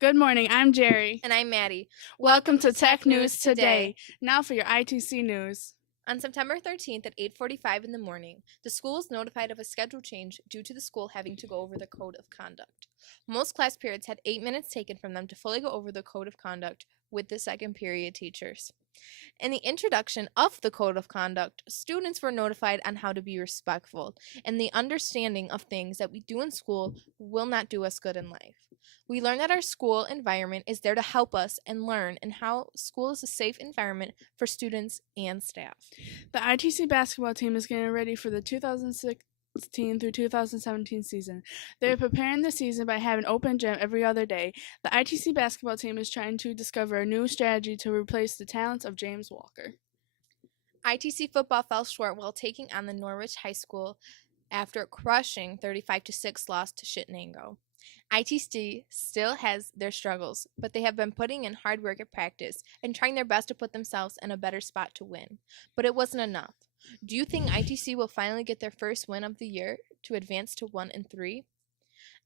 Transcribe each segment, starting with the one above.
Good morning, I'm Geri. And I'm Maddy. Welcome to Tech News Today. Now for your ITC news. On September 13th at 8:45 in the morning, the school was notified of a schedule change due to the school having to go over the code of conduct. Most class periods had 8 minutes taken from them to fully go over the code of conduct with the second period teachers. In the introduction of the code of conduct, students were notified on how to be respectful and the understanding of things that we do in school will not do us good in life. We learn that our school environment is there to help us and learn, and how school is a safe environment for students and staff. The ITC basketball team is getting ready for the 2016 through 2017 season. They're preparing the season by having open gym every other day. The ITC basketball team is trying to discover a new strategy to replace the talents of James Walker. ITC football fell short while taking on the Norwich High School after a crushing 35-6 loss to Chittenango. ITC still has their struggles, but they have been putting in hard work at practice and trying their best to put themselves in a better spot to win. But it wasn't enough. Do you think ITC will finally get their first win of the year to advance to 1-3?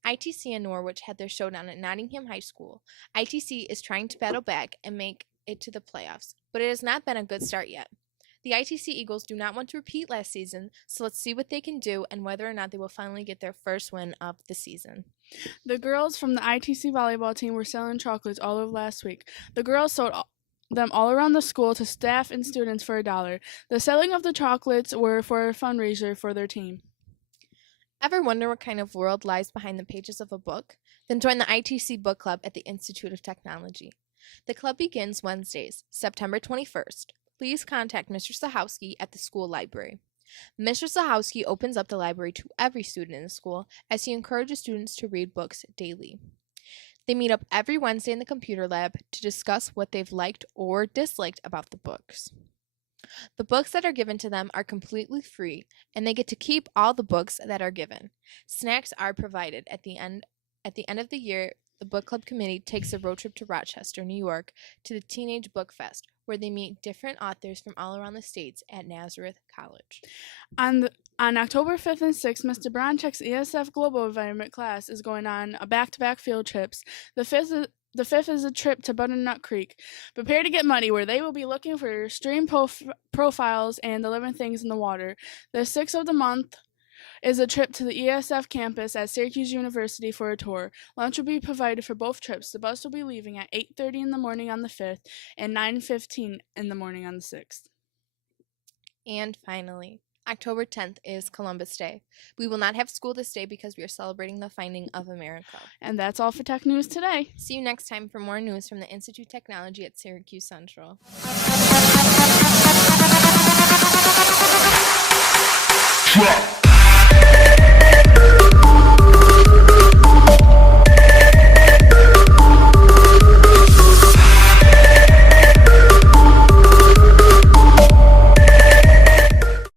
ITC and Norwich had their showdown at Nottingham High School. ITC is trying to battle back and make it to the playoffs, but it has not been a good start yet. The ITC Eagles do not want to repeat last season, so let's see what they can do and whether or not they will finally get their first win of the season. The girls from the ITC volleyball team were selling chocolates all over last week. The girls sold them all around the school to staff and students for $1. The selling of the chocolates were for a fundraiser for their team. Ever wonder what kind of world lies behind the pages of a book? Then join the ITC book club at the Institute of Technology. The club begins Wednesdays, September 21st. Please contact Mr. Sahowski at the school library. Mr. Sahowski opens up the library to every student in the school as he encourages students to read books daily. They meet up every Wednesday in the computer lab to discuss what they've liked or disliked about the books. The books that are given to them are completely free, and they get to keep all the books that are given. Snacks are provided at the end of the year. The book club committee takes a road trip to Rochester, New York, to the Teenage Book Fest, where they meet different authors from all around the states at Nazareth College. On October 5th and 6th, Mr. Bronchek's ESF Global Environment class is going on a back-to-back field trips. The fifth is a trip to Butternut Creek. Prepare to get muddy, where they will be looking for stream profiles and the living things in the water. The 6th of the month is a trip to the ESF campus at Syracuse University for a tour. Lunch will be provided for both trips. The bus will be leaving at 8:30 in the morning on the 5th and 9:15 in the morning on the 6th. And finally, October 10th is Columbus Day. We will not have school this day because we are celebrating the founding of America. And that's all for Tech News Today. See you next time for more news from the Institute of Technology at Syracuse Central. Drop.